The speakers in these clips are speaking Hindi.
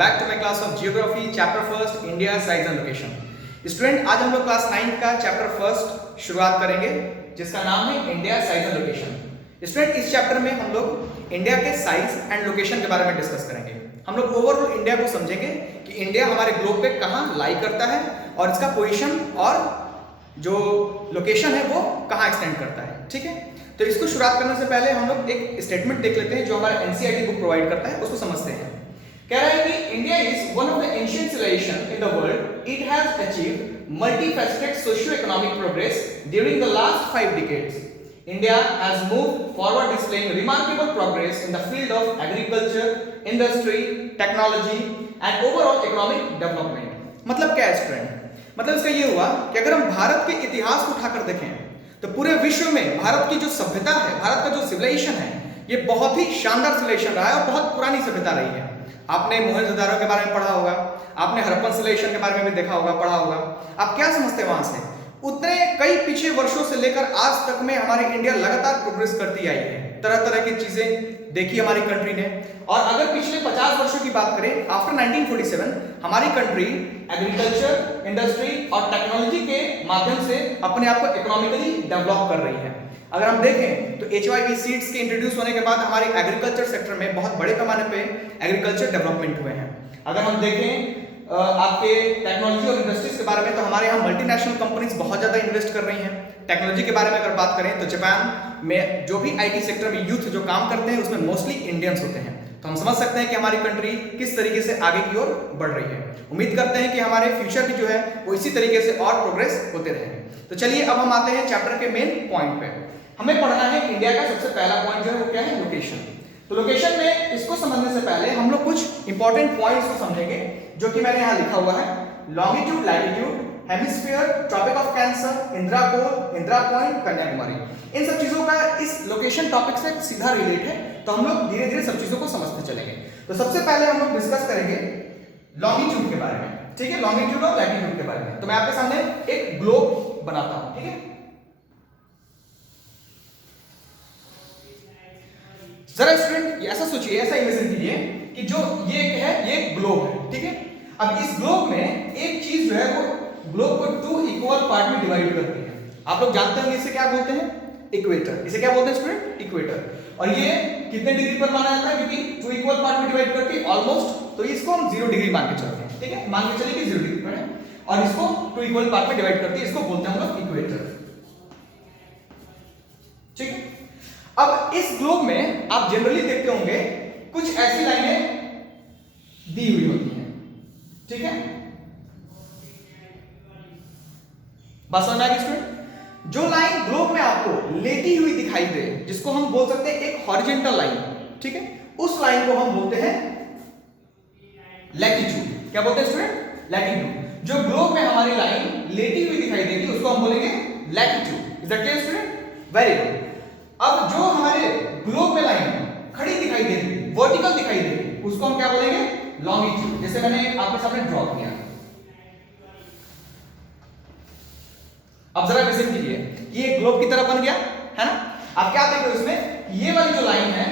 back to my class of Geography, Chapter First, India, Size and Location. Student, आज हम लोग क्लास 9 का चैप्टर फर्स्ट शुरुआत करेंगे, जिसका नाम है India, size and location. Student, इस चैप्टर में हम लोग इंडिया के साइज एंड लोकेशन के बारे में डिस्कस करेंगे. हम लोग ओवरऑल इंडिया को समझेंगे कि इंडिया हमारे ग्लोब पे कहाँ लाई करता है और इसका पोजीशन और जो लोकेशन है वो कहाँ एक्सटेंड करता है. ठीक है, तो इसको शुरुआत करने से पहले हम लोग एक स्टेटमेंट देख लेते हैं जो हमारा एनसीईआरटी बुक प्रोवाइड करता है, उसको समझते हैं. कह रहा है कि India is one of the ancient civilization in the world. It has achieved multifaceted socio economic progress during the last 5 decades. India has moved forward, displaying remarkable progress in the field of agriculture, industry, technology and overall economic development. मतलब क्या है स्टूडेंट? मतलब इसका ये हुआ कि अगर हम भारत के इतिहास को उठाकर देखें तो पूरे विश्व में भारत की जो सभ्यता है, भारत का जो सिविलाइजेशन है, ये बहुत ही शानदार सिविलाइजेशन रहा है और बहुत पुरानी सभ्यता रही है. आपने मोहनजोदारो के बारे में पढ़ा होगा, आपने हड़प्पन सिविलाइजेशन के बारे में भी देखा होगा, पढ़ा होगा. आप क्या समझते हैं वहां से? उतने कई पीछे वर्षों से लेकर आज तक में हमारी इंडिया लगातार प्रोग्रेस करती आई है. तरह तरह की चीजें देखी हमारी कंट्री ने. और अगर पिछले 50 वर्षों की बात करें, आफ्टर 1947 हमारी कंट्री एग्रीकल्चर, इंडस्ट्री और टेक्नोलॉजी के माध्यम से अपने आप को इकोनॉमिकली डेवलप कर रही है. अगर हम देखें तो HYV सीड्स के इंट्रोड्यूस होने के बाद हमारे एग्रीकल्चर सेक्टर में बहुत बड़े पैमाने पे एग्रीकल्चर डेवलपमेंट हुए हैं. अगर हम देखें आपके टेक्नोलॉजी और इंडस्ट्रीज के बारे में, तो हमारे यहाँ मल्टीनेशनल कंपनीज बहुत ज़्यादा इन्वेस्ट कर रही हैं. टेक्नोलॉजी के बारे में अगर बात करें तो जापान में जो भी IT सेक्टर में यूथ जो काम करते हैं उसमें मोस्टली इंडियंस होते हैं. तो हम समझ सकते हैं कि हमारी कंट्री किस तरीके से आगे की ओर बढ़ रही है. उम्मीद करते हैं कि हमारे फ्यूचर भी जो है वो इसी तरीके से और प्रोग्रेस होते रहेंगे. तो चलिए अब हम आते हैं चैप्टर के मेन पॉइंट पे. हमें पढ़ना है इंडिया का सबसे पहला पॉइंट जो है वो क्या है? लोकेशन. तो लोकेशन में इसको समझने से पहले हम लोग कुछ इंपॉर्टेंट पॉइंट्स को समझेंगे जो कि मैंने यहाँ लिखा हुआ है. Longitude, latitude, hemisphere, tropic of cancer, Indira pole, Indira point, Kanyakumari. इन सब चीजों का इस लोकेशन टॉपिक से सीधा रिलेट है, तो हम लोग धीरे धीरे सब चीजों को समझते चलेंगे. तो सबसे पहले हम लोग डिस्कस करेंगे लॉन्गिट्यूड के बारे में. ठीक है, लॉन्गिट्यूड और लैटिट्यूड के बारे में. तो मैं आपके सामने एक ग्लोब बनाता हूं. ठीक है, जरा स्टूडेंट ऐसा सोचिए, ऐसा इमेजिन कीजिए कि जो ये है, ये ग्लोब है. ठीक है, अब इस ग्लोब में एक चीज जो है वो ग्लोब को 2 इक्वल पार्ट में डिवाइड करती है. आप लोग जानते होंगे इसे क्या बोलते हैं? इक्वेटर. इसे क्या बोलते हैं स्टूडेंट? इक्वेटर. और ये कितने डिग्री पर माना जाता है? क्योंकि 2 इक्वल पार्ट में डिवाइड करती है ऑलमोस्ट, तो इसको हम 0 डिग्री मान के चलते हैं. ठीक है, मान के चलिए कि 0 डिग्री पर है और इसको 2 इक्वल पार्ट में डिवाइड करती है, इसको बोलते हैं हम लोग इक्वेटर. ठीक है, अब इस ग्लोब में आप जनरली देखते होंगे कुछ ऐसी लाइनें दी हुई होती हैं. ठीक है, बात समझ में आ गई स्टूडेंट? जो लाइन ग्लोब में आपको लेटी हुई दिखाई दे, जिसको हम बोल सकते हैं एक हॉरिजॉन्टल लाइन. ठीक है, उस लाइन को हम बोलते हैं लैटिट्यूड. क्या बोलते हैं स्टूडेंट? लैटिट्यूड. जो ग्लोब में हमारी लाइन लेटी हुई दिखाई देगी उसको हम बोलेंगे latitude. Is that clear student? Very good. अब जो हमारे ग्लोब में लाइन खड़ी दिखाई देगी, वर्टिकल दिखाई देगी, उसको हम क्या बोलेंगे? लॉन्गिट्यूड. जैसे मैंने आपके सामने ड्रॉ किया. अब जरा इमेजिन कीजिए, ये ग्लोब की तरह बन गया है ना. आप क्या देख रहे हो इसमें? ये वाली जो लाइन है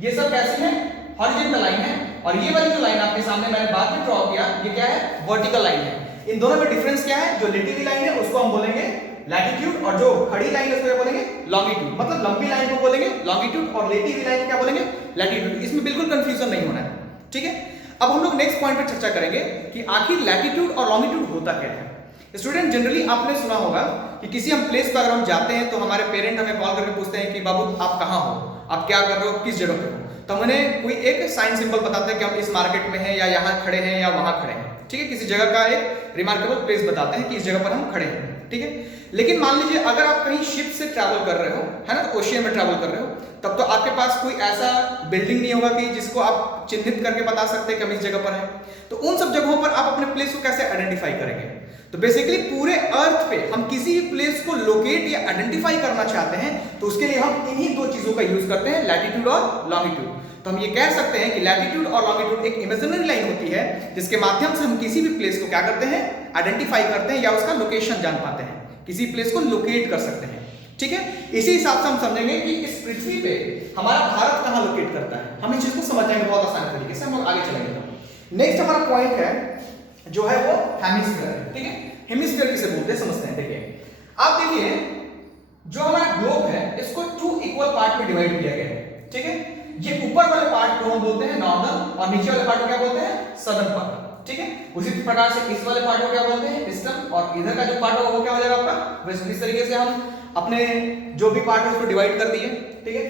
ये सब कैसी है? हॉरिजॉन्टल लाइन है. और ये वाली जो लाइन आपके सामने मैंने बाद में ड्रॉ किया, ये क्या है? वर्टिकल लाइन है. इन दोनों में डिफरेंस क्या है? जो लेटी हुई लाइन है उसको हम बोलेंगे लैटिट्यूड और जो खड़ी लाइन है उसको क्या बोलेंगे? लॉन्गिट्यूड. मतलब लंबी लाइन को बोलेंगे लॉन्गिट्यूड और लेटी हुई लाइन को क्या बोलेंगे? लैटिट्यूड. इसमें बिल्कुल कंफ्यूजन नहीं होना है. ठीक है, अब हम लोग नेक्स्ट पॉइंट पर चर्चा करेंगे कि आखिर लैटिट्यूड और लॉन्गिट्यूड होता क्या है. स्टूडेंट, जनरली आपने सुना होगा कि किसी हम प्लेस पर अगर हम जाते हैं तो हमारे पेरेंट हमें कॉल करके पूछते हैं कि बाबू आप कहाँ हो, आप क्या कर रहे हो, किस जगह पे हो. तो हमें कोई एक साइन सिंबल बताते हैं कि हम इस मार्केट में हैं या यहाँ खड़े हैं या वहाँ खड़े हैं. ठीक है, किसी जगह का एक रिमार्केबल प्लेस बताते हैं कि इस जगह पर हम खड़े हैं. ठीक है, लेकिन मान लीजिए अगर आप कहीं शिप से ट्रैवल कर रहे हो, है ना, तो ओशियन में ट्रैवल कर रहे हो, तब तो आपके पास कोई ऐसा बिल्डिंग नहीं होगा कि जिसको आप चिन्हित करके बता सकते हैं कि हम इस जगह पर हैं. तो उन सब जगहों पर आप अपने प्लेस को कैसे आइडेंटिफाई करेंगे? तो बेसिकली पूरे अर्थ पे हम किसी भी प्लेस को लोकेट या आइडेंटिफाई करना चाहते हैं तो उसके लिए हम इन्हीं 2 चीजों का यूज करते हैं, लैटिट्यूड और लॉन्गिट्यूड. तो हम ये कह सकते हैं कि लैटिट्यूड और लॉन्गिट्यूड एक इमेजिनरी लाइन होती है जिसके माध्यम से हम किसी भी प्लेस को क्या करते हैं? आइडेंटिफाई करते हैं या उसका लोकेशन जान पाते हैं, किसी प्लेस को लोकेट कर सकते हैं. ठीक है, इसी हिसाब से हम समझेंगे कि इस पृथ्वी पे हमारा भारत कहाँ लोकेट करता है. हम इस चीज को समझ जाएंगे बहुत आसान तरीके से. हम लोग आगे चलेंगे. नेक्स्ट हमारा पॉइंट है जो है वो हेमिस्फीयर, ठीक है। हेमिस्फीयर किसे बोलते हैं समझते हैं। देखिए आप देखिए जो हमारा ग्लोब है इसको 2 इक्वल पार्ट में डिवाइड किया गया है, ठीक है। ये ऊपर वाले पार्ट को हम बोलते हैं नॉर्दर्न और नीचे वाले पार्ट को क्या बोलते हैं सदर्न पार्ट, ठीक है। उसी प्रकार से इस वाले पार्ट को क्या बोलते हैं ईस्टर्न और इधर का जो पार्ट होगा वो क्या हो जाएगा आपका वेस्टर्न। इस तरीके से हम अपने जो भी पार्ट है उसको डिवाइड कर दिए, ठीक है।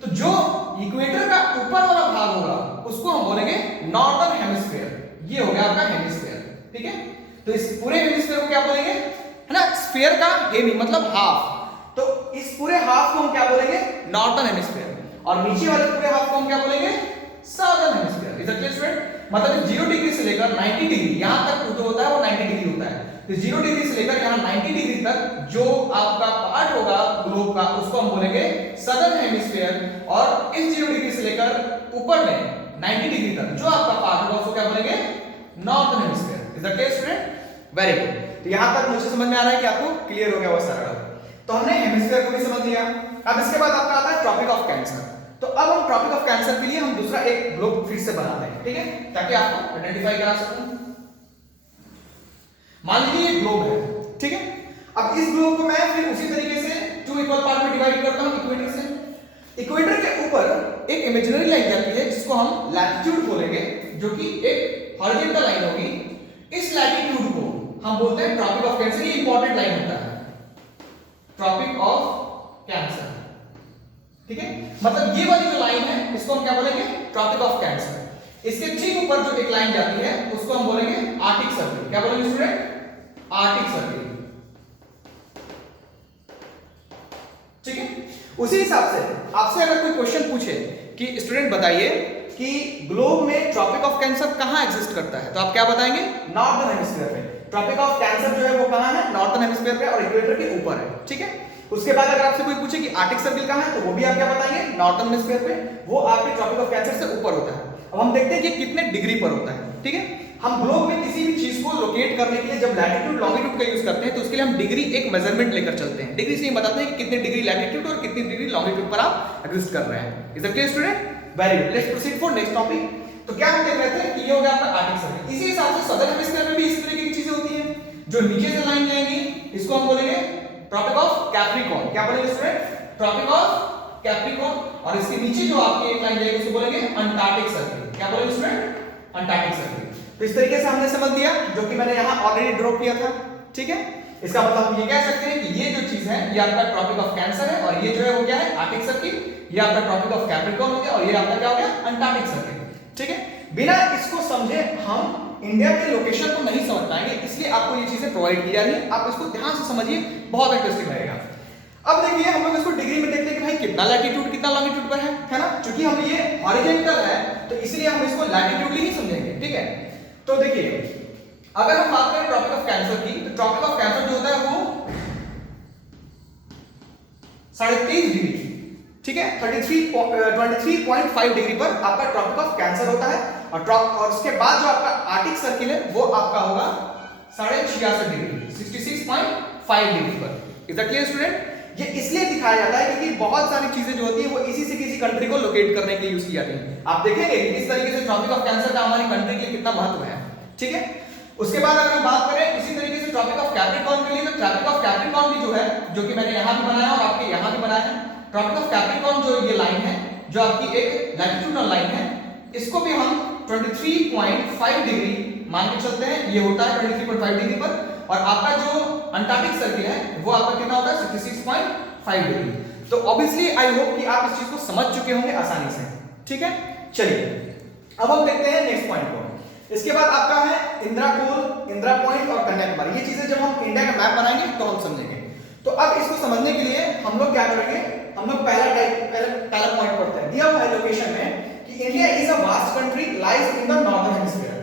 तो जो इक्वेटर का ऊपर वाला भाग होगा उसको हम बोलेंगे नॉर्दर्न हेमिस्फीयर, ये हो गया आपका हेमिस्फीयर, ठीक है। तो इस पूरे हेमिस्फीयर को क्या बोलेंगे, है ना, स्फीयर का हेमी मतलब हाफ, तो इस पूरे हाफ को हम क्या बोलेंगे नॉर्दर्न हेमिस्फीयर, और नीचे वाले पूरे हाफ को हम क्या बोलेंगे southern hemisphere. Is it clear student? मतलब 0 डिग्री से लेकर 90 डिग्री यहां तक जो होता है वो 90 डिग्री होता है। तो 0 डिग्री से लेकर यहां 90 डिग्री तक जो आपका पार्ट होगा ग्लोब का उसको हम बोलेंगे सदर्न हेमिस्फीयर, और इस 0 डिग्री से लेकर ऊपर में 90 डिग्री तक जो आपका पार्ट होगा उसको क्या बोलेंगे northern hemisphere. Is that clear student? Very good. तो यहां तक मुझे समझ में आ रहा है कि आपको क्लियर हो गया वो सारा। तो हमने हेमिस्फीयर को भी समझ लिया। अब इसके बाद आपका आता है ट्रॉपिक ऑफ कैंसर। तो अब हम ट्रॉपिक ऑफ कैंसर के लिए हम दूसरा एक ग्लोब फिर से बनाते हैं, ठीक है, ताकि आपको आइडेंटिफाई करा सकूं। मान लीजिए ये ग्लोब है, ठीक है। अब इस ग्लोब को मैं फिर उसी तरीके से 2 इक्वल पार्ट में डिवाइड करता हूं इक्वेटर से। इक्वेटर के ऊपर एक इमेजिनरी लाइन जाती है जिसको हम लैटिट्यूड बोलेंगे, जो कि एक हॉरिजॉन्टल लाइन होगी। इस लैटिट्यूड को हम बोलते हैं ट्रॉपिक ऑफ कैंसर। ये इंपॉर्टेंट लाइन होता है ट्रॉपिक ऑफ कैंसर, ठीक है। मतलब ये वाली जो लाइन है इसको हम क्या बोलेंगे ट्रॉपिक ऑफ कैंसर। इसके ठीक ऊपर जो एक लाइन जाती है उसको हम बोलेंगे आर्टिक सर्किल। क्या बोलेंगे स्टूडेंट? आर्टिक सर्किल, ठीक है। उसी हिसाब से आपसे अगर कोई क्वेश्चन पूछे कि स्टूडेंट बताइए कि ग्लोब में ट्रॉपिक ऑफ कैंसर कहां एग्जिस्ट करता है, तो आप क्या बताएंगे नॉर्दर्न हेमिस्फीयर में। ट्रॉपिक ऑफ कैंसर जो है वो कहां है नॉर्दर्न हेमिस्फीयर पे और इक्वेटर के ऊपर है, ठीक है। उसके बाद अगर आपसे कोई पूछे कि आर्टिक सर्किल कहां है तो वो भी आप क्या बताएंगे नॉर्दर्न हेमिस्फीयर पे, वो आपके ट्रॉपिक ऑफ कैंसर से ऊपर होता है। अब हम देखते हैं कि कितने डिग्री पर होता है, ठीक है। हम ग्लोब में किसी भी चीज को लोकेट करने के लिए जब लैटिट्यूड लॉन्गिट्यूड का यूज करते हैं तो उसके लिए हम डिग्री एक मेजरमेंट लेकर चलते हैं। डिग्री से ही बताते हैं कि कितने डिग्री लैटिट्यूड और कितनी डिग्री लॉन्गिट्यूड पर आप एग्जिस्ट कर रहे हैं। Is that clear student? Very good. Let's proceed for next topic. तो क्या हम देख रहे थे कि ये हो गया आपका आर्टिक सर्किल। इसी हिसाब से सदर्न हेमिस्फीयर में भी इस तरीके की चीजें होती हैं। जो नीचे से लाइन जाएंगी इसको हम बोलेंगे ट्रॉपिक ऑफ कैप्रिकॉर्न। क्या बोलेंगे स्टूडेंट? Tropic of Capricorn. और इसके नीचे जो आपकी एक लाइन जाएगी उसको बोलेंगे अंटार्कटिक सर्किल। क्या बोलेंगे स्टूडेंट? Antarctic circle. तो इस तरीके से हमने समझ लिया, जो कि मैंने यहां ऑलरेडी ड्रॉ किया था, ठीक है। इसका मतलब हम ये कह सकते हैं कि ये जो चीज है ये आपका ट्रॉपिक ऑफ कैंसर है, और ये जो है वो क्या है आर्टिक सर्किल। ये आपका ट्रॉपिक ऑफ कैप्रिकॉर्न हो गया, और ये आपका क्या हो गया अंटार्कटिक सर्किल, ठीक है। बिना इसको समझे हम इंडिया के लोकेशन को नहीं समझ पाएंगे, इसलिए आपको ये चीजें प्रोवाइड की जा रही है। आप इसको ध्यान से समझिए, बहुत इंटरेस्टिंग रहेगा। अब देखिए हम लोग इसको डिग्री में देखते हैं कि भाई कितना लैटिट्यूड कितना लॉन्गिट्यूड पर है ना। क्योंकि हम ये हॉरिजॉन्टल है तो इसलिए हम इसको लैटिट्यूडली ही समझेंगे, ठीक है। तो देखिए अगर हम बात करें ट्रॉपिक ऑफ कैंसर की, तो ट्रॉपिक ऑफ कैंसर जो होता है वो 23.5 डिग्री, ठीक है, 23.5 डिग्री पर आपका ट्रॉपिक ऑफ कैंसर होता है। और उसके बाद जो आपका आर्टिक सर्किल है वो आपका होगा 66.5 डिग्री, 66.5 डिग्री पर। Is that clear student? ये इसलिए दिखाया जाता है क्योंकि बहुत सारी चीजें जो होती है वो इसी से किसी कंट्री को लोकेट करने के लिए यूज की जाती है। आप देखेंगे कि किस तरीके से ट्रॉपिक ऑफ कैंसर का हमारी कंट्री के लिए कितना महत्व है, ठीक है। उसके बाद अगर हम बात करें इसी तरीके से ट्रॉपिक ऑफ कैप्रिकॉर्न के लिए, तो ट्रॉपिक ऑफ कैप्रिकॉर्न भी जो है, जो कि मैंने यहां भी बनाया और आपके यहां भी बनाया है। ट्रॉपिक ऑफ कैप्रिकॉर्न जो ये लाइन है जो आपकी एक लैटिट्यूडनल लाइन है, इसको भी हम 23.5 डिग्री मान के चलते हैं। ये होता है 23.5 डिग्री पर। और आपका जो अंटार्कटिक सर्किल है वो आपका कितना होता है 66.5 डिग्री। तो ऑब्वियसली आई होप कि आप इस चीज को समझ चुके होंगे आसानी से, ठीक है। चलिए अब हम देखते हैं नेक्स्ट पॉइंट को। इसके बाद आपका है इंदिराकोल, इंदिरा पॉइंट और कन्याकुमारी। ये चीजें जब हम इंडिया का मैप बनाएंगे तो हम समझेंगे। तो अब इसको समझने के लिए हम लोग क्या करेंगे, हम लोग पहला पॉइंट पढ़ते हैं। दिया हुआ है लोकेशन में कि India is a vast country lies in the northern hemisphere.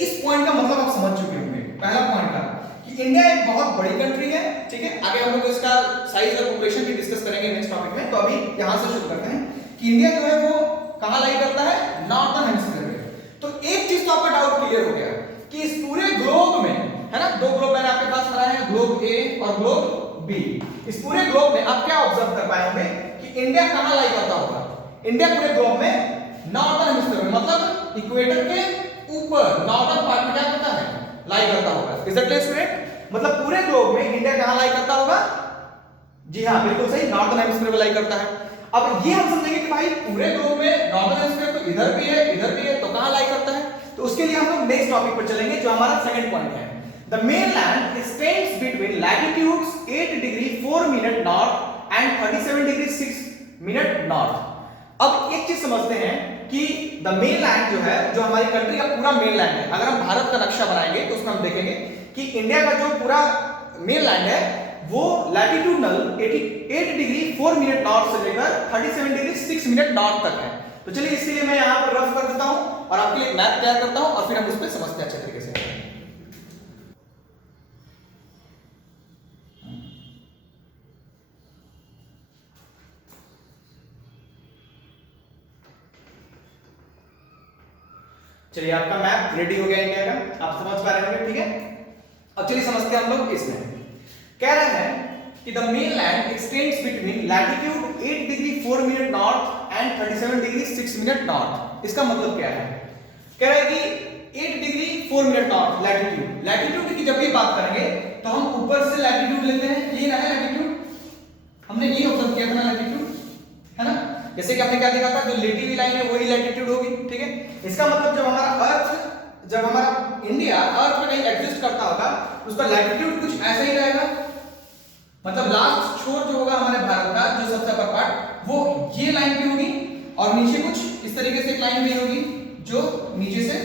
इस पॉइंट का मतलब आप समझ चुके होंगे। पहला पॉइंट का कि इंडिया एक बहुत बड़ी कंट्री है, ठीक है। आगे हम लोग इसका साइज और पॉपुलेशन भी डिस्कस करेंगे नेक्स्ट टॉपिक में। तो अभी यहां से शुरू करते हैं कि इंडिया जो है वो कहां लाई करता है नॉर्दर्न हेमिस्फीयर में। तो एक चीज तो आपका डाउट क्लियर हो गया कि इस पूरे ग्लोब में, है ना, दो ग्लोब मैंने आपके पास बनाए हैं, ग्लोब ए और ग्लोब बी। इस पूरे ग्लोब में आप क्या ऑब्जर्व कर पाए होंगे कि इंडिया कहां लाई करता होगा। इंडिया पूरे ग्लोब में नॉर्दर्न हेमिस्फीयर में, मतलब इक्वेटर के ऊपर नॉर्दर्न पार्ट में क्या करता है, लाई करता होगा। Is that clear student? मतलब पूरे ग्लोब में इंडिया कहां लाई करता होगा? जी हां, बिल्कुल सही, नॉर्दर्न हेमिस्फीयर में लाई करता है। अब ये हम समझेंगे कि भाई पूरे ग्लोब में नॉर्दर्न हेमिस्फीयर तो इधर भी है, तो कहां लाई करता है? तो उसके लिए हम लोग नेक्स्ट टॉपिक पर चलेंगे जो हमारा सेकंड पॉइंट है। The mainland extends between latitudes 8 degree 4 minute north and 37 degree 6 minute north। अब एक चीज समझते हैं कि द मेनलैंड जो है, जो हमारी कंट्री का पूरा मेनलैंड है, अगर हम भारत का नक्शा बनाएंगे तो उसमें हम देखेंगे कि इंडिया का जो पूरा मेनलैंड है वो लैटिट्यूडनल 88 डिग्री 4 मिनट नॉर्थ से लेकर 37 डिग्री 6 मिनट नॉर्थ तक है। तो चलिए इसके लिए मैं यहां पर रफ कर देता हूं और आपके लिए मैप तैयार करता हूं और फिर हम उस पर समझते हैं अच्छे तरीके से। चलिए आपका मैप रेडी हो गया इंडिया का, आप समझ पा रहे होंगे, ठीक है। अब चलिए समझते हैं हम लोग इसमें। कह रहे हैं कि the mainland x tends between latitude 8 degree 4 minute north and 37 degree 6 minute north. इसका मतलब क्या है? कह रहा है कि 8 degree 4 minute north latitude, latitude की जब भी बात करेंगे तो हम ऊपर से लैटिट्यूड लेते हैं, ये ना है लैटिट्यूड, हमने ये ऑब्जर्व किया था ना लैटिट्यूड, है ना। जैसे कि आपने क्या देखा था, जो लेटी हुई लाइन है वही लैटिट्यूड होगी, ठीक है। इसका मतलब जब हमारा इंडिया अर्थ में कहीं एग्जिस्ट करता होगा उसका लैटिट्यूड कुछ ऐसा ही रहेगा। मतलब लास्ट छोर जो होगा हमारे भारत का, जो सबसे अपर पार्ट, वो ये लाइन पे होगी और नीचे कुछ इस तरीके से एक लाइन भी होगी जो नीचे से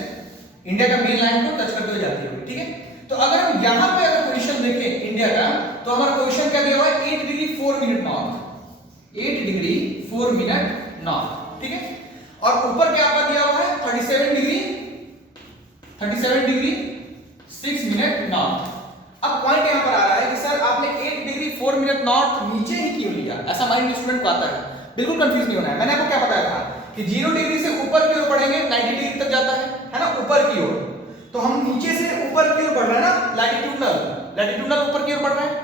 इंडिया का मेन लाइन को टच करते हुए जाती होगी, ठीक है। तो अगर हम यहां पे अगर पोजीशन देखें इंडिया का, तो हमारा पोजीशन क्या दिया हुआ है? 8 degree 4 minute north, 8 degree 4 minute north, ठीक है। और ऊपर क्या आपका दिया हुआ है? 37 डिग्री 6 मिनट नॉर्थ। अब पॉइंट यहां पर आ रहा है कि सर आपने 8 डिग्री 4 मिनट नॉर्थ नीचे ही क्यों लिया? ऐसा माइंड स्टूडेंट को आता है, बिल्कुल कंफ्यूज नहीं होना है। मैंने आपको क्या बताया था कि 0 डिग्री से ऊपर की ओर बढ़ेंगे 90 डिग्री तक जाता है ना, ऊपर की ओर। तो हम नीचे से ऊपर की ओर बढ़ रहे हैं ना, लैटिट्यूडनल ऊपर की ओर बढ़ रहे हैं।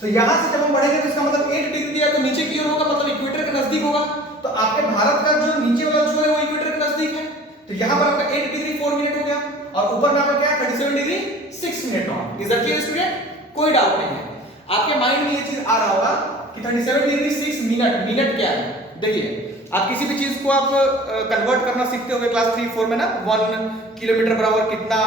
तो यहां से जब हम बढ़ेंगे तो इसका मतलब 8 डिग्री दिया तो नीचे की ओर होगा, मतलब इक्वेटर के नजदीक होगा। तो आपके भारत का जो नीचे वाला छोर है वो इक्वेटर के नजदीक है, तो यहां पर आपका 8 डिग्री 4 मिनट हो गया और ऊपर में आपका क्या है? 37 degree 6 minute north. Is that clear student? कोई डाउट नहीं है। आपके माइंड में ये चीज आ रहा होगा कि 37 डिग्री 6 मिनट क्या है। देखिए आप किसी भी चीज को आप कन्वर्ट करना सीखते होंगे क्लास 3 4 में ना, 1 किलोमीटर बराबर कितना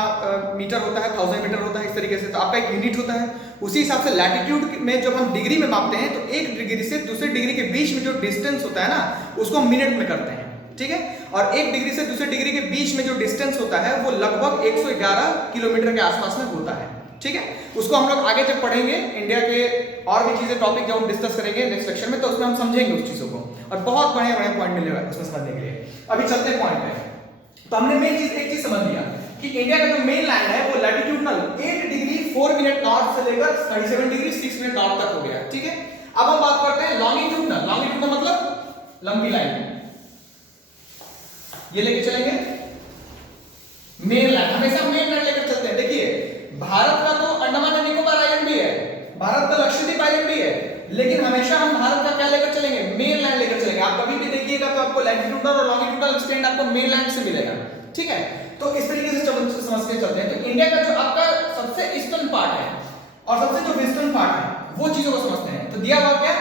मीटर होता है, 1000 मीटर होता है, इस तरीके से। तो आपका एक यूनिट होता है, उसी हिसाब से लैटिट्यूड में जब हम डिग्री में मापते हैं तो 1 डिग्री से दूसरे डिग्री के बीच में जो डिस्टेंस होता है ना, उसको हम मिनट में करते हैं, ठीक है। और 1 डिग्री से दूसरे डिग्री के बीच में जो डिस्टेंस होता है वो लगभग 111 किलोमीटर के आसपास में होता है, ठीक है। उसको हम लोग आगे जब पढ़ेंगे इंडिया के और भी चीजें टॉपिक जब हम डिस्कस करेंगे नेक्स्ट सेक्शन में, तो उसमें हम समझेंगे उस चीजों को और बहुत बढ़िया पॉइंट मिलेगा उसमें समझने के लिए। अभी चलते हैं पॉइंट पे। तो हमने एक चीज समझ लिया कि इंडिया का जो मेन लैंड है वो लैटिट्यूडनल 8 डिग्री 4 मिनट नॉर्थ से लेकर 37 डिग्री 6 मिनट नॉर्थ तक हो गया, ठीक है। अब हम बात करते हैं लॉन्गिट्यूडनल। लॉन्गिट्यूडनल मतलब लंबी लाइन, ये लेके चलेंगे मेन लैंड, हमेशा मेन लैंड लेकर चलते हैं। देखिए भारत का तो अंडमान एंड निकोबार आइलैंड भी है, भारत का लक्षद्वीप आइलैंड भी है, लेकिन हमेशा हम भारत का क्या लेकर चलेंगे? मेन लैंड लेकर चलेंगे। आप कभी भी देखिएगा तो आपको लैटिट्यूडनल और लॉन्गिट्यूडनल एक्सटेंड आपको मेन लैंड से मिलेगा, ठीक है। तो इस तरीके से समझ के चलते हैं। तो इंडिया का जो आपका सबसे ईस्टर्न पार्ट है और सबसे जो वेस्टर्न पार्ट है वो चीजों को समझते हैं। तो दिया हुआ क्या?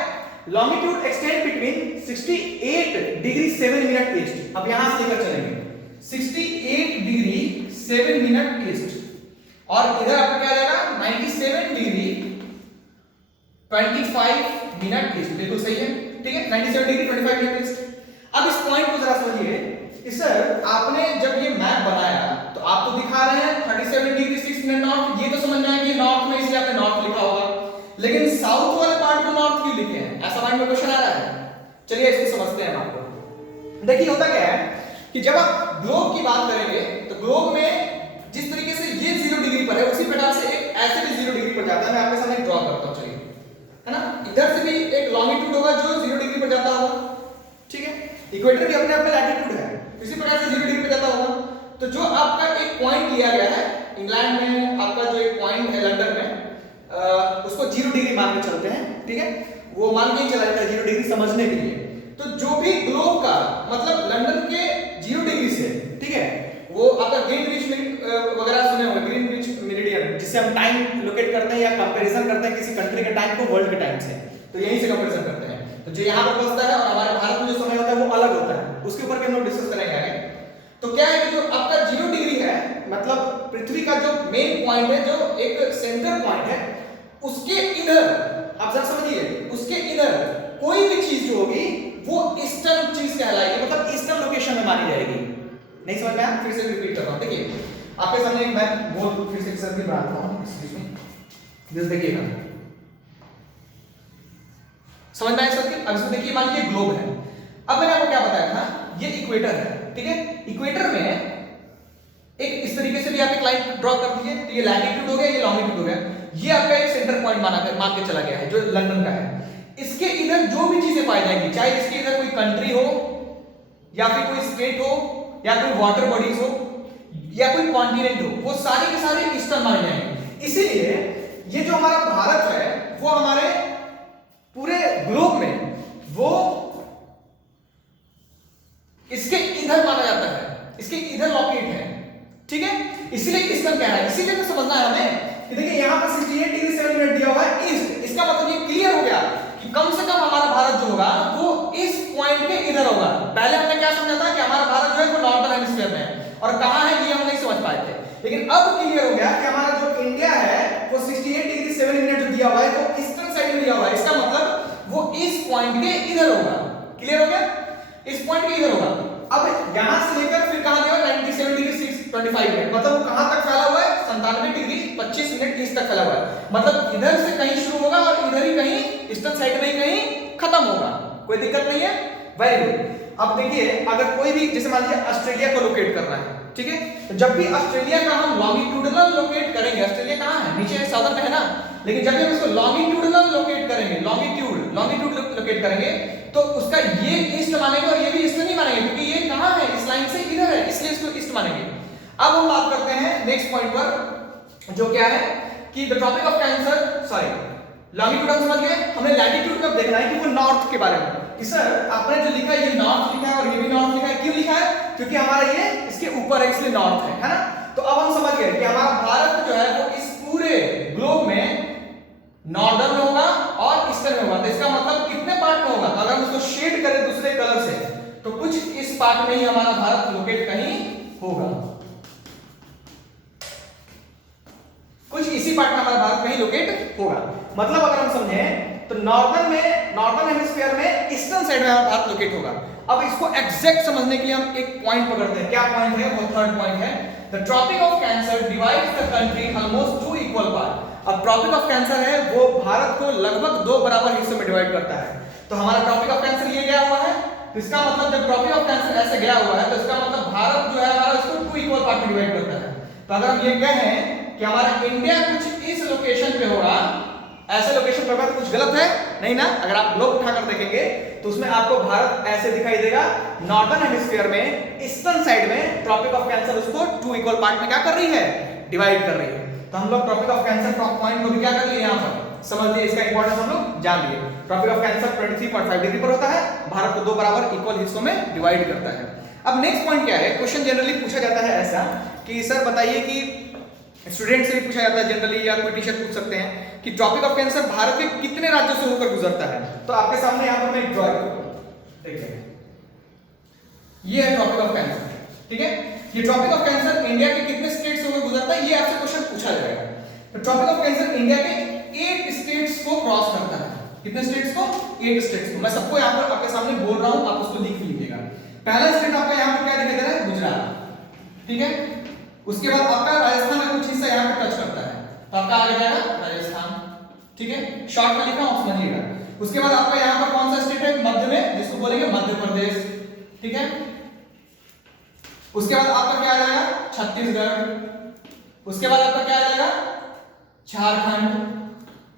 Longitude extend between 68 degree 7 minute east. अब यहां से लेकर चलेंगे 68 डिग्री 7 मिनट ईस्ट और इधर आपका क्या आ जाएगा? 97 डिग्री 25 मिनट ईस्ट। बिल्कुल सही है, ठीक है। 97 डिग्री 25 मिनट ईस्ट। अब इस पॉइंट को जरा समझिए कि सर आपने जब ये मैप बनाया तो आप तो दिखा रहे हैं 37 डिग्री 6 मिनट नॉर्थ, ये तो समझ में आया कि नॉर्थ में, इसलिए आपने नॉर्थ लिखा होगा, लेकिन साउथ वाले पार्ट को नॉर्थ क्यों लिखे हैं? ऐसा माइंड में क्वेश्चन आ रहा है। चलिए इसको समझते हैं आपको। देखिए होता क्या है कि जब आप ग्लोब की बात करेंगे तो ग्लोब में जिस तरीके से ये 0 डिग्री पर है उसी प्रकार से एक ऐसे भी 0 डिग्री पर जाता है। मैं आपके सामने ड्रॉ करता हूं, चलिए, है ना। इधर से भी एक लॉन्गिट्यूड होगा जो 0 डिग्री पर जाता होगा, ठीक है। इक्वेटर भी अपने आप में लैटिट्यूड है, इसी प्रकार से 0 डिग्री पर जाता होगा। तो जो आपका एक पॉइंट लिया गया है इंग्लैंड में, आपका जो एक पॉइंट है लंदन में, उसको 0 डिग्री मान के चलते हैं, ठीक है। वो मान के ही चला जाता है 0 डिग्री समझने के लिए। तो जो भी ग्लोब का मतलब लंदन के 0 डिग्री से, ठीक है, वो आपका ग्रीनविच वगैरह सुने होंगे, ग्रीनविच मेरिडियन, जिससे हम टाइम लोकेट करते हैं या कंपैरिजन करते हैं किसी कंट्री के टाइम को वर्ल्ड के टाइम से, तो यहीं से कंपैरिजन करते हैं। तो जो यहाँ पर बसता है और हमारे भारत में जो समय होता है वो अलग होता है, उसके ऊपर भी हम लोग डिस्कस करेंगे आगे। तो क्या है कि जो आपका 0 डिग्री है, मतलब पृथ्वी का जो मेन पॉइंट है, जो एक सेंटर पॉइंट है, उसके इधर आप जरा समझिए, उसके इधर कोई भी चीज जो होगी वो ईस्टर्न चीज कहलाएगी, मतलब ईस्टर्न लोकेशन में मानी जाएगी। नहीं समझ में आया? फिर से रिपीट कर रहा हूं। देखिए आपके सामने एक मैं गोल फिर से सर्किल बनाता हूं, एक्सक्यूज मी, जस्ट देखिएगा, समझ में आया सर्किल? अब इसमें देखिए मान लीजिए ग्लोब है। अब मैंने आपको क्या बताया था, ये इक्वेटर है, ठीक है? इक्वेटर में एक इस तरीके से भी आप एक लाइन ड्रॉ कर दीजिए, तो ये लैटिट्यूड हो गया, ये लॉन्गिट्यूड हो गया, ये आपका एक सेंटर पॉइंट मान के चला गया है जो लंदन का है। इसके इधर जो भी चीजें पाई जाएंगी, चाहे इसके इधर कोई कंट्री हो या फिर कोई स्टेट हो या कोई वाटर बॉडीज हो या कोई कॉन्टिनेंट हो, वो सारे के सारे ईस्टर्न माने जाएंगे। इसीलिए ये जो हमारा भारत है वो हमारे पूरे ग्लोब में वो इसके इधर माना जाता है, इसके इधर लोकेट है, ठीक है? इसीलिए ईस्टर्न कह रहा है। इसीलिए तो समझना है हमें कि देखिए यहां पर 68 डिग्री 7 मिनट दिया हुआ है ईस्ट, इसका मतलब ये क्लियर हो गया कि कम से कम हमारा भारत जो होगा वो इस पॉइंट के इधर होगा। पहले हमने क्या समझा था कि हमारा भारत जो है वो नॉर्दर्न हेमिस्फीयर में है, और कहां है ये हम नहीं समझ पाए थे, लेकिन अब क्लियर हो गया कि हमारा जो इंडिया है वो 68 डिग्री 7 मिनट जो दिया हुआ है वो ईस्टर्न साइड में दिया हुआ है, इसका मतलब वो इस पॉइंट के इधर होगा। क्लियर हो गया? इस पॉइंट के इधर होगा। अब यहां से लेकर फिर कहां गया? 97 डिग्री 625 मिनट, मतलब वो कहां तक फैला हुआ है? 97 डिग्री 25 मिनट ईस्ट तक फैला हुआ है, मतलब इधर से कहीं शुरू होगा और इधर ही कहीं ईस्टर्न साइड में ही कहीं खत्म होगा। कोई दिक्कत नहीं है? Very good. अब देखिए अगर कोई भी, जैसे मान लीजिए ऑस्ट्रेलिया को लोकेट करना है, ठीक है? तो जब भी ऑस्ट्रेलिया का हम लॉन्गिट्यूडनल लोकेट करेंगे, ऑस्ट्रेलिया कहां है? नीचे है, साउदर्न में है ना, लेकिन जब भी हम इसको लॉन्गिट्यूडनल लोकेट करेंगे, लॉन्गिट्यूड लोकेट करेंगे, तो उसका ये ईस्ट मानेंगे और ये भी ईस्ट नहीं मानेंगे, क्योंकि ये कहां है? इस लाइन से इधर है, इसलिए इसको ईस्ट मानेंगे। अब हम बात करते हैं नेक्स्ट पॉइंट पर, जो क्या है कि the tropic of cancer, sorry longitude हम समझ गए, हमें लैटिट्यूड कब देखना है कि वो नॉर्थ के बारे में। कि सर आपने जो लिखा है ये नॉर्थ लिखा है और ये भी नॉर्थ लिखा है, क्यों लिखा है? क्योंकि हमारा ये इसके ऊपर है, इसलिए नॉर्थ है ना? तो अब हम समझ गए कि हमारा भारत जो है वो इस पूरे ग्लोब में नॉर्दर्न में होगा और ईस्टर्न में होगा। तो इसका मतलब कितने पार्ट में होगा? अगर हम उसको शेड करें दूसरे कलर से, तो कुछ इस पार्ट में ही हमारा भारत लोकेट कहीं होगा, कुछ इसी पार्ट में हमारा भारत कहीं लोकेट होगा। मतलब अगर हम समझें तो नॉर्दर्न हेमिस्फीयर में ईस्टर्न साइड में हमारा भारत लोकेट होगा। अब इसको एग्जैक्ट समझने के लिए हम एक पॉइंट पकड़ते हैं। क्या पॉइंट है? वो थर्ड पॉइंट है, the tropic of cancer divides the country almost 2 equal part. अब ट्रॉपिक ऑफ कैंसर है वो भारत को लगभग 2 बराबर हिस्सों में डिवाइड करता है। तो हमारा ट्रॉपिक ऑफ कैंसर ये गया हुआ है, तो इसका मतलब जब ट्रॉपिक ऑफ कैंसर ऐसे गया हुआ है तो इसका मतलब भारत जो है हमारा इसको 2 इक्वल पार्ट में डिवाइड करता है। तो अगर हम ये कहें कि हमारा इंडिया कुछ इस लोकेशन पे होगा, ऐसे लोकेशन पे होगा, तो कुछ गलत है नहीं ना? अगर आप ग्लोब उठाकर देखेंगे तो उसमें आपको भारत ऐसे दिखाई देगा, नॉर्दर्न हेमिस्फीयर में ईस्टर्न साइड में ट्रॉपिक ऑफ कैंसर उसको 2 इक्वल पार्ट में क्या कर रही है? डिवाइड कर रही है। तो हम लोग tropic of cancer top point को भी क्या कर लिए यहां पर समझ लिए, इसका इंपॉर्टेंस हम लोग जान लिए। ट्रॉपिक ऑफ कैंसर 23.5 डिग्री पर होता है, भारत को 2 बराबर इक्वल हिस्सों में डिवाइड करता है। अब नेक्स्ट पॉइंट क्या है? क्वेश्चन जनरली पूछा जाता है ऐसा कि सर बताइए कि स्टूडेंट से भी पूछा जाता है जनरली, या कोई टीचर पूछ सकते हैं कि ट्रॉपिक ऑफ कैंसर भारत के कितने राज्यों से होकर गुजरता है? तो आपके सामने यहां पर मैं ड्रॉ देखिए, ये है ट्रॉपिक ऑफ कैंसर, ठीक है? ये ट्रॉपिक ऑफ कैंसर इंडिया के कितने स्टेट से होकर गुजरता है, ये आपसे क्वेश्चन पूछा जाएगा। तो ट्रॉपिक ऑफ कैंसर इंडिया के 8 स्टेट्स को क्रॉस करता है। कितने स्टेट्स को? 8 स्टेट्स को। मैं सबको यहां पर आपके सामने बोल रहा हूं, आप उसको लिख लीजिएगा। पहला स्टेट आपका यहां पर क्या दिखाई दे रहा है? गुजरात, ठीक है? उसके बाद आपका राजस्थान का कुछ हिस्सा यहां पे टच करता है, तो आपका आगे जाएगा राजस्थान, ठीक है? शॉर्ट में लिखा हूं, समझिएगा। उसके बाद आपका यहां पर कौन सा स्टेट है मध्य में, जिसको बोलेंगे मध्य प्रदेश, ठीक है? उसके बाद आपका क्या आ जाएगा? छत्तीसगढ़। उसके बाद आपका क्या आ जाएगा? झारखंड।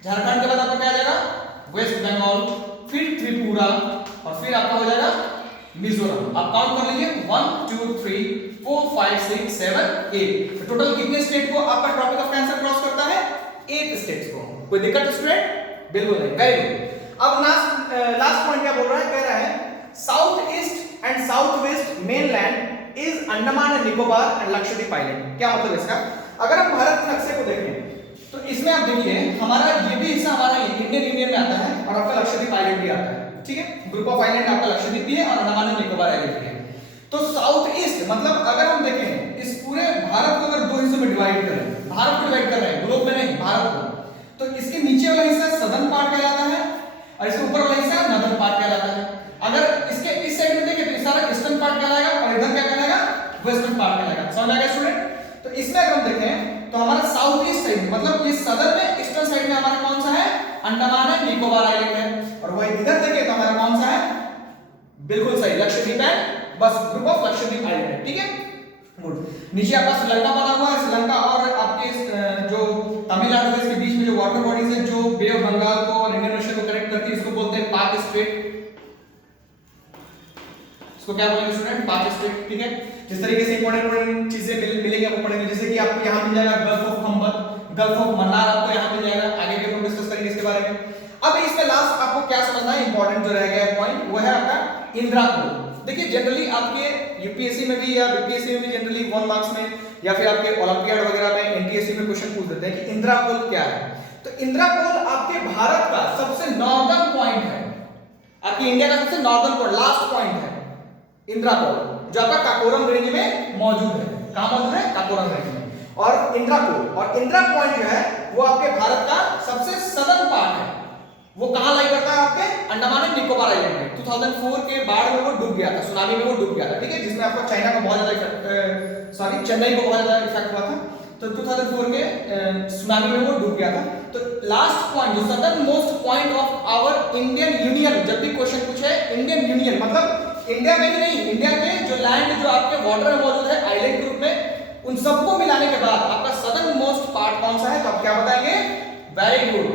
झारखंड के बाद आपका क्या आ जाएगा? वेस्ट बंगाल, फिर त्रिपुरा, और फिर आपका हो जाएगा मिजोरम। आप काउंट कर लीजिए 1 2 3 4 5 6 7 8। तो टोटल कितने स्टेट को आपका ट्रॉपिक ऑफ कैंसर क्रॉस करता है? 8 स्टेट्स को। कोई दिक्कत स्टूडेंट? बिल्कुल नहीं। Very good. अब लास्ट पॉइंट क्या बोल रहा है? कह रहा है south east and south west mainland is Andaman and Nicobar and Lakshadweep island. क्या मतलब इसका? अगर हम भारत के नक्शे को देखें तो इसमें आप देखिए हमारा ये भी हिस्सा हमारा इंडियन यूनियन में आता है और आपका लक्षद्वीप आइलैंड भी आता है, ठीक है। ग्रुप ऑफ आइलैंड आपका लक्षद्वीप भी है और अंडमान एंड निकोबार आइलैंड भी है। तो साउथ ईस्ट मतलब अगर हम देखें इस पूरे भारत को अगर दो हिस्सों में डिवाइड करें, भारत को डिवाइड कर रहे हैं, ग्लोब में नहीं, भारत को, तो इसके नीचे वाला हिस्सा सदर्न पार्ट कहलाता है और इसके ऊपर वाला हिस्सा नॉर्दर्न पार्ट कहलाता है। अगर इसके इस साइड में देखें तो सारा ईस्टर्न पार्ट कहलाएगा और इधर क्या कहलाएगा? वेस्टर्न पार्ट कहलाएगा। समझ आ गया स्टूडेंट? तो इसमें अगर हम देखें तो हमारा साउथ ईस्ट साइड मतलब ये सदर्न में, ईस्टर्न साइड में हमारा कौन सा है? अंडमान एंड निकोबार आइलैंड है। और वही इधर देखें तो हमारा कौन सा है? बिल्कुल सही, लक्षद्वीप है, बस ग्रुप ऑफ लक्षद्वीप आइलैंड है, ठीक है। गुड। नीचे आपका श्रीलंका बना हुआ है, श्रीलंका और आपके जो तमिलनाडु के इसके बीच में जो वाटर बॉडीज है जो बे ऑफ बंगाल को और इंडियन ओशन को कनेक्ट करती है, इसको बोलते हैं पाक स्ट्रेट। इसको क्या बोलेंगे स्टूडेंट? पाक स्ट्रेट, ठीक है। जिस तरीके से इंपॉर्टेंट चीजें मिलेंगे आपको पढ़ेंगे, जैसे कि आपको यहां मिल जाएगा gulf of Khambhat, gulf of Mannar आपको यहां मिल जाएगा। आगे भी हम डिस्कस करेंगे इसके बारे में। अब इसमें लास्ट आपको क्या समझना है, इंपॉर्टेंट जो रह गया पॉइंट वो है आपका इंदिरा कोल। देखिए जनरली आपके यूपीएससी में भी या बीपीएससी में भी जनरली 1 मार्क्स में या फिर आपके ओलंपियाड वगैरह में एनटीएससी में क्वेश्चन पूछ देते हैं कि इंदिरा कोल क्या है। तो इंदिरा कोल आपके भारत का सबसे नॉर्दर्न पॉइंट है, आपकी इंडिया का सबसे नॉर्दर्न पॉइंट, लास्ट पॉइंट है इंदिरा कोल, जो आपका काकोरम रेंज में मौजूद है। कहां मौजूद है? काकोरम रेंज में। और इंदिरा कोल और इंदिरा पॉइंट जो है वो आपके भारत का सबसे सदर्न पार्ट है। वो कहां लाई करता है? आपके अंडमान एंड निकोबार आइलैंड में। 2004 के बाढ़ में वो डूब गया था, सुनामी में वो डूब गया था, ठीक है, जिसमें आपको चाइना का बहुत ज्यादा इफेक्ट, सॉरी चेन्नई को बहुत ज्यादा इफेक्ट हुआ था। तो 2004 के सुनामी में वो डूब गया था। तो लास्ट पॉइंट जो southern most point of our Indian union, जब भी क्वेश्चन पूछे इंडियन यूनियन मतलब इंडिया में ही नहीं, इंडिया के जो लैंड जो आपके वाटर में मौजूद है आइलैंड ग्रुप में, उन सबको मिलाने के बाद आपका सदर्न मोस्ट पार्ट कौन सा है? तो आप क्या बताएंगे? वेरी गुड,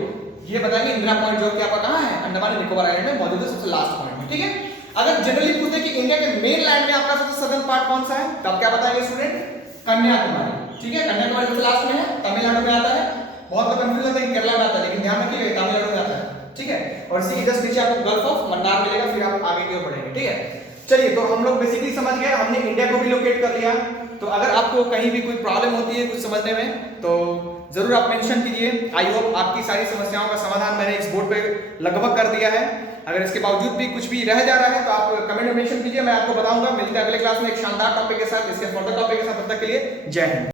ये बताएंगे इंदिरा पॉइंट जो कि आपका कहां है? अंडमान एंड निकोबार आइलैंड में मौजूद है, सबसे लास्ट पॉइंट में, ठीक है। अगर जनरली पूछते कि इंडिया के मेन लैंड में आपका सबसे सदर्न पार्ट कौन सा है, तो आप क्या बताएंगे स्टूडेंट? कन्याकुमारी, ठीक है। कन्याकुमारी सबसे लास्ट में है, तमिलनाडु में आता है। बहुत लोग कंफ्यूज होते हैं केरला में आता है, लेकिन ध्यान रखिएगा तमिलनाडु में आता है, ठीक है। और इसी के जस्ट नीचे आपको गल्फ ऑफ मन्नार मिलेगा, फिर आप आगे की ओर बढ़ेंगे, ठीक है। चलिए, तो हम लोग बेसिकली समझ गए, हमने इंडिया को भी लोकेट कर लिया। तो अगर आपको कहीं भी कोई प्रॉब्लम होती है कुछ समझने में तो जरूर आप मेंशन कीजिए। आई होप आपकी सारी समस्याओं का समाधान मैंने इस बोर्ड पे लगभग कर दिया है। अगर इसके बावजूद भी कुछ भी रह जा रहा है तो आप कमेंट में मेंशन कीजिए, मैं आपको बताऊंगा। मिलते हैं अगले क्लास में एक शानदार टॉपिक के साथ, इसके फर्दर टॉपिक के साथ। तब तक के लिए जय हिंद।